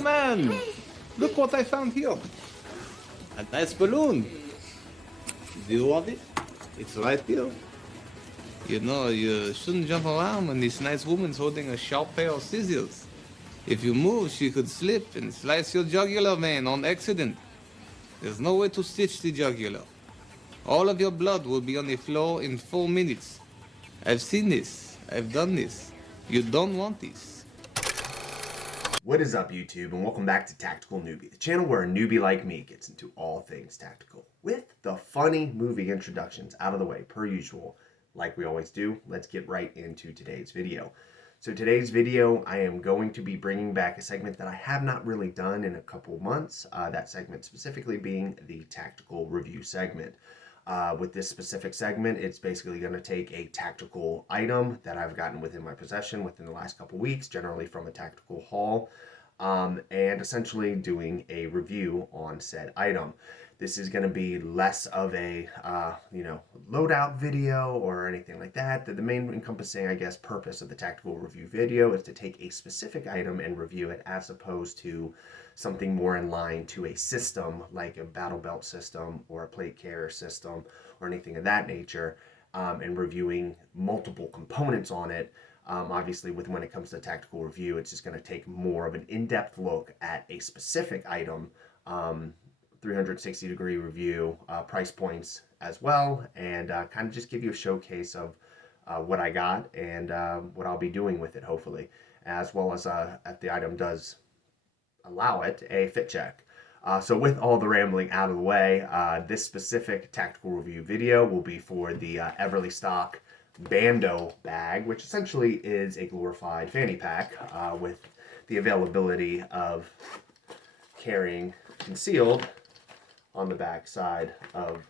man, look what I found here. A nice balloon. Do you want it? It's right here. You know, you shouldn't jump around when this nice woman's holding a sharp pair of scissors. If you move, she could slip and slice your jugular vein on accident. There's no way to stitch the jugular. All of your blood will be on the floor in 4 minutes. I've seen this. I've done this. You don't want this. What is up, YouTube, and welcome back to Tactical Newbie, the channel where a newbie like me gets into all things tactical. With the funny movie introductions out of the way, per usual, like we always do, let's get right into today's video. So today's video, I am going to be bringing back a segment that I have not really done in a couple months. That segment specifically being the tactical review segment. With this specific segment, it's basically going to take a tactical item that I've gotten within my possession within the last couple weeks, generally from a tactical haul, and essentially doing a review on said item. This is going to be less of a, loadout video or anything like that. The main encompassing, I guess, purpose of the tactical review video is to take a specific item and review it as opposed to something more in line to a system like a battle belt system or a plate carrier system or anything of that nature, and reviewing multiple components on it. Obviously, when it comes to tactical review, it's just going to take more of an in-depth look at a specific item, 360-degree review, price points as well, and kind of just give you a showcase of what I got and what I'll be doing with it, hopefully, as well as if the item does allow it, a fit check. So with all the rambling out of the way, this specific tactical review video will be for the Eberlestock Bando Bag, which essentially is a glorified fanny pack with the availability of carrying concealed on the back side of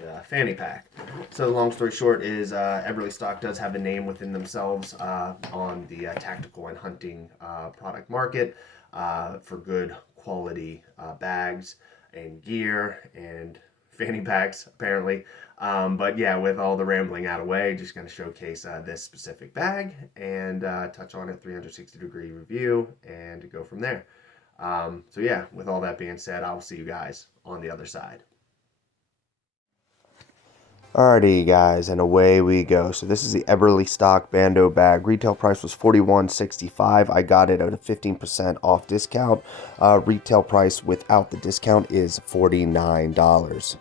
the fanny pack. So long story short is Eberlestock does have a name within themselves on the tactical and hunting product market for good quality bags and gear and fanny packs, apparently. But yeah, with all the rambling out of the way, just going to showcase this specific bag and touch on it, 360-degree review, and go from there. So yeah, with all that being said, I'll see you guys on the other side. Alrighty guys, and away we go. So this is the Eberlestock Bando Bag. Retail price was $41.65. I got it at a 15% off discount. Retail price without the discount is $49.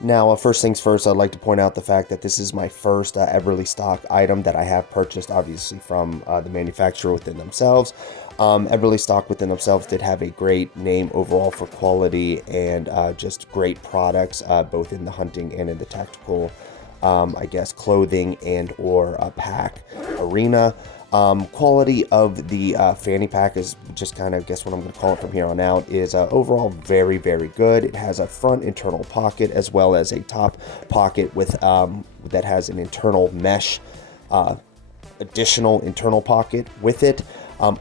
Now, first things first, I'd like to point out the fact that this is my first Eberlestock item that I have purchased, obviously, from the manufacturer within themselves. Eberlestock within themselves did have a great name overall for quality and just great products, both in the hunting and in the tactical, clothing and or pack arena. Quality of the fanny pack is just kind of, guess what I'm going to call it from here on out, is overall very, very good. It has a front internal pocket as well as a top pocket with that has an internal mesh, additional internal pocket with it.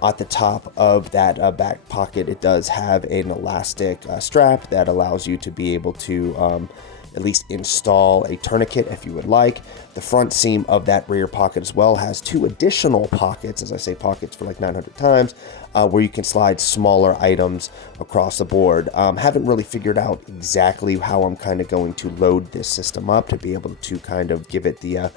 At the top of that back pocket, it does have an elastic strap that allows you to be able to at least install a tourniquet if you would like. The front seam of that rear pocket as well has two additional pockets, as I say pockets for like 900 times, where you can slide smaller items across the board. Haven't really figured out exactly how I'm kind of going to load this system up to be able to kind of give it the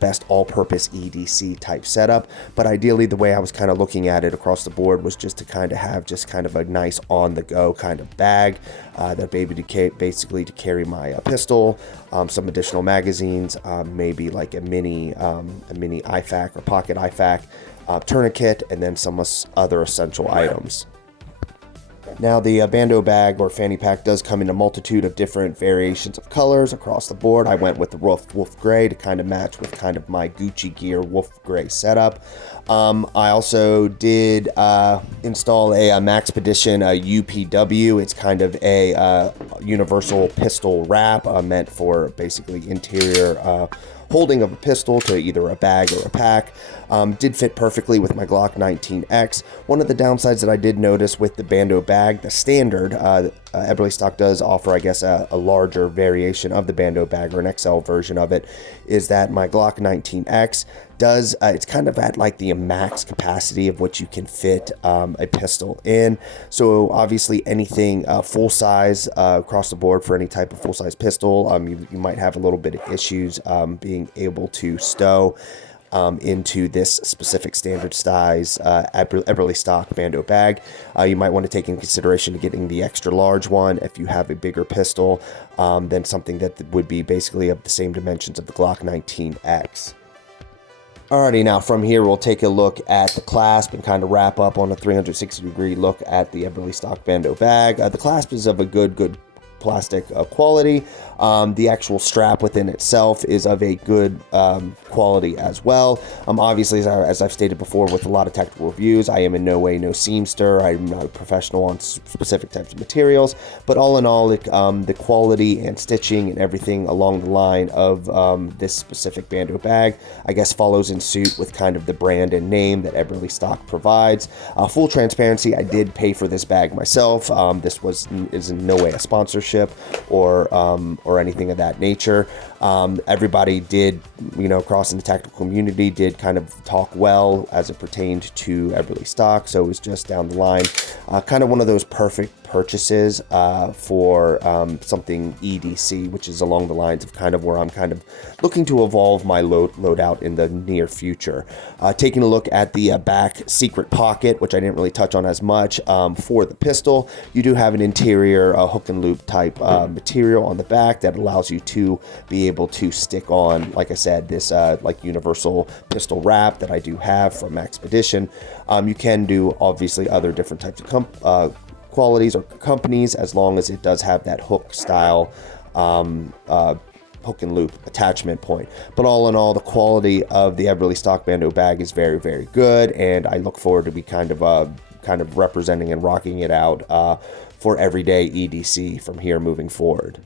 best all-purpose EDC type setup, but ideally the way I was kind of looking at it across the board was just to kind of have just kind of a nice on-the-go kind of bag that basically to carry my pistol, some additional magazines, maybe like a mini IFAK or pocket IFAK, tourniquet, and then some other essential items. Now, the Bando Bag or fanny pack does come in a multitude of different variations of colors across the board. I went with the wolf gray to kind of match with kind of my Gucci gear wolf gray setup. I also did install a Maxpedition UPW. It's kind of a universal pistol wrap meant for basically interior holding of a pistol to either a bag or a pack. Did fit perfectly with my Glock 19X. One of the downsides that I did notice with the Bando Bag, the standard, Eberlestock does offer, I guess, a larger variation of the Bando Bag or an XL version of it, is that my Glock 19X It's kind of at like the max capacity of what you can fit a pistol in. So obviously anything full size across the board for any type of full size pistol, you might have a little bit of issues being able to stow into this specific standard size Eberlestock Bando bag. You might want to take into consideration getting the extra large one if you have a bigger pistol than something that would be basically of the same dimensions of the Glock 19X. Alrighty, now from here we'll take a look at the clasp and kind of wrap up on a 360-degree look at the Eberlestock Bando bag. The clasp is of a good plastic quality. The actual strap within itself is of a good quality as well. Obviously, as I've stated before with a lot of technical reviews, I am in no way no seamster. I'm not a professional on specific types of materials, but all in all, the quality and stitching and everything along the line of this specific Bando bag, I guess, follows in suit with kind of the brand and name that Eberlestock provides. Full transparency, I did pay for this bag myself. This is in no way a sponsorship or anything of that nature. Everybody did, across in the tactical community, did kind of talk well as it pertained to Eberlestock. So it was just down the line, kind of one of those perfect purchases for something EDC, which is along the lines of kind of where I'm kind of looking to evolve my loadout in the near future. Taking a look at the back secret pocket, which I didn't really touch on as much for the pistol, you do have an interior hook and loop type material on the back that allows you to be able to stick on, like I said, this like universal pistol wrap that I do have from Maxpedition. You can do obviously other different types of qualities or companies, as long as it does have that hook style hook and loop attachment point. But all in all, the quality of the Eberlestock Bando bag is very good, and I look forward to be kind of representing and rocking it out for everyday EDC from here moving forward.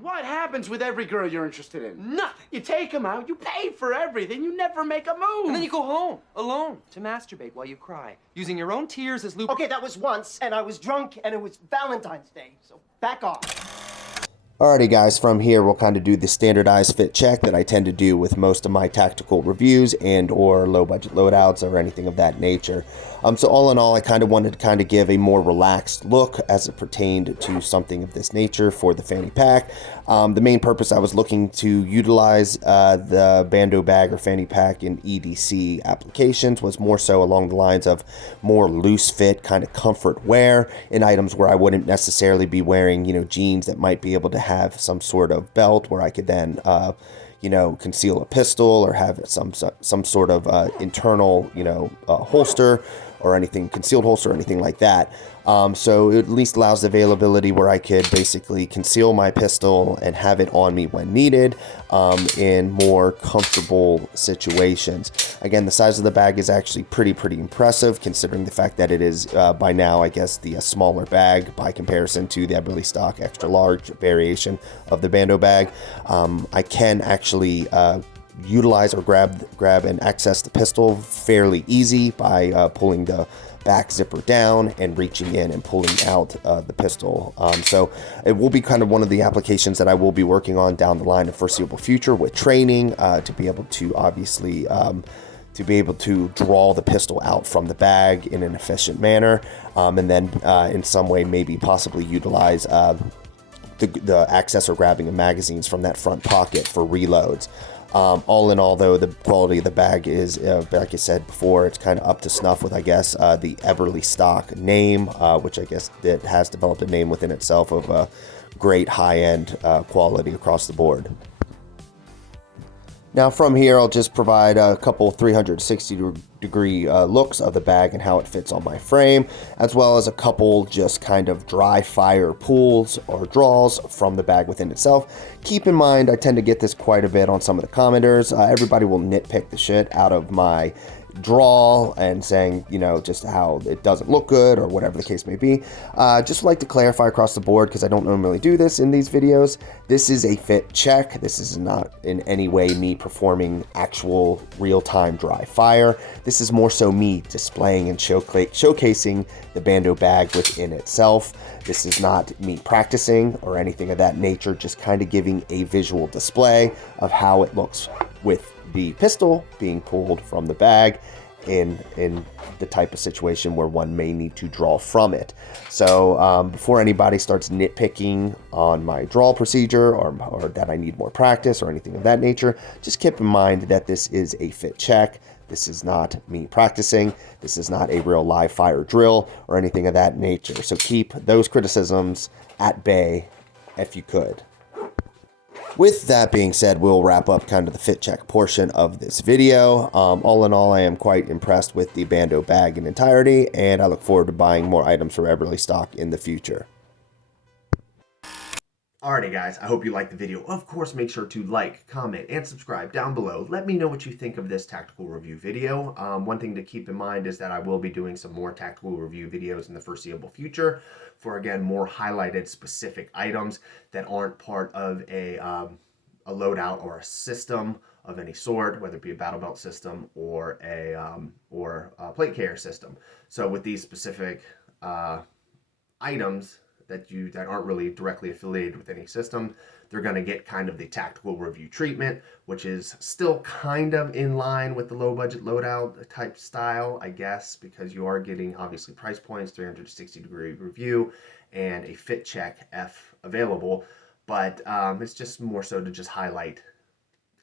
What happens with every girl you're interested in? Nothing. You take them out, you pay for everything, you never make a move. And then you go home, alone, to masturbate while you cry, using your own tears as lubricant. Okay, that was once, and I was drunk, and it was Valentine's Day, so back off. Alrighty guys, from here we'll kind of do the standardized fit check that I tend to do with most of my tactical reviews and or low budget loadouts or anything of that nature. So all in all, I kind of wanted to kind of give a more relaxed look as it pertained to something of this nature for the fanny pack. The main purpose I was looking to utilize the Bando bag or fanny pack in EDC applications was more so along the lines of more loose fit, kind of comfort wear in items where I wouldn't necessarily be wearing, jeans that might be able to have some sort of belt where I could then conceal a pistol or have some sort of internal holster or anything, concealed holster or anything like that. So it at least allows the availability where I could basically conceal my pistol and have it on me when needed in more comfortable situations. Again, the size of the bag is actually pretty impressive, considering the fact that it is by now, I guess, the smaller bag by comparison to the Eberlestock extra large variation of the Bando bag. I can actually utilize or grab and access the pistol fairly easy by pulling the back zipper down and reaching in and pulling out the pistol. So it will be kind of one of the applications that I will be working on down the line in foreseeable future with training to be able to obviously to be able to draw the pistol out from the bag in an efficient manner, and then in some way maybe possibly utilize the access or grabbing of magazines from that front pocket for reloads. All in all, though, the quality of the bag is, like I said before, it's kind of up to snuff with, I guess, the Eberlestock name, which I guess it has developed a name within itself of great high-end quality across the board. Now from here, I'll just provide a couple 360-degree looks of the bag and how it fits on my frame, as well as a couple just kind of dry fire pulls or draws from the bag within itself. Keep in mind, I tend to get this quite a bit on some of the commenters. Everybody will nitpick the shit out of my draw and saying, just how it doesn't look good or whatever the case may be. Just like to clarify across the board, because I don't normally do this in these videos, this is a fit check. This is not in any way me performing actual real-time dry fire. This is more so me displaying and showcasing the Bando bag within itself. This is not me practicing or anything of that nature, just kind of giving a visual display of how it looks with the pistol being pulled from the bag in the type of situation where one may need to draw from it. So before anybody starts nitpicking on my draw procedure or that I need more practice or anything of that nature, just keep in mind that this is a fit check. This is not me practicing. This is not a real live fire drill or anything of that nature. So keep those criticisms at bay if you could. With that being said, we'll wrap up kind of the fit check portion of this video. All in all, I am quite impressed with the Bando bag in entirety, and I look forward to buying more items from Eberlestock in the future. Alrighty guys, I hope you liked the video. Of course, make sure to like, comment, and subscribe down below. Let me know what you think of this tactical review video. One thing to keep in mind is that I will be doing some more tactical review videos in the foreseeable future for, again, more highlighted specific items that aren't part of a loadout or a system of any sort, whether it be a battle belt system or a plate carrier system. So with these specific items that aren't really directly affiliated with any system, they're going to get kind of the tactical review treatment, which is still kind of in line with the low budget loadout type style, I guess, because you are getting obviously price points, 360-degree review, and a fit check F available. But it's just more so to just highlight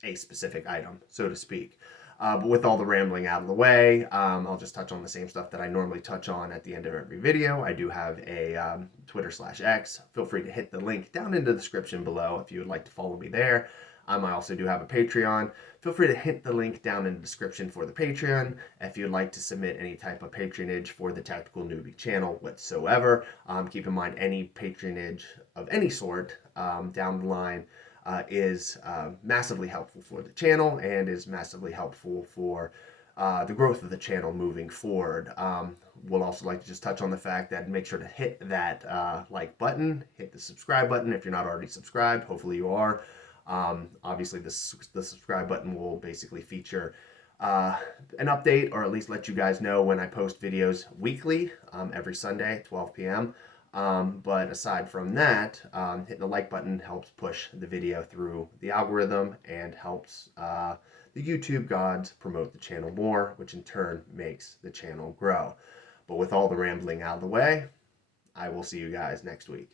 a specific item, so to speak. But with all the rambling out of the way, I'll just touch on the same stuff that I normally touch on at the end of every video. I do have a Twitter/X. Feel free to hit the link down in the description below if you would like to follow me there. I also do have a Patreon. Feel free to hit the link down in the description for the Patreon if you'd like to submit any type of patronage for the Tactical Newbie channel whatsoever. Keep in mind, any patronage of any sort down the line is massively helpful for the channel and is massively helpful for the growth of the channel moving forward. We'll also like to just touch on the fact that make sure to hit that like button, hit the subscribe button if you're not already subscribed. Hopefully you are. Obviously the subscribe button will basically feature an update, or at least let you guys know when I post videos weekly, every Sunday, 12 p.m. But aside from that, hitting the like button helps push the video through the algorithm and helps the YouTube gods promote the channel more, which in turn makes the channel grow. But with all the rambling out of the way, I will see you guys next week.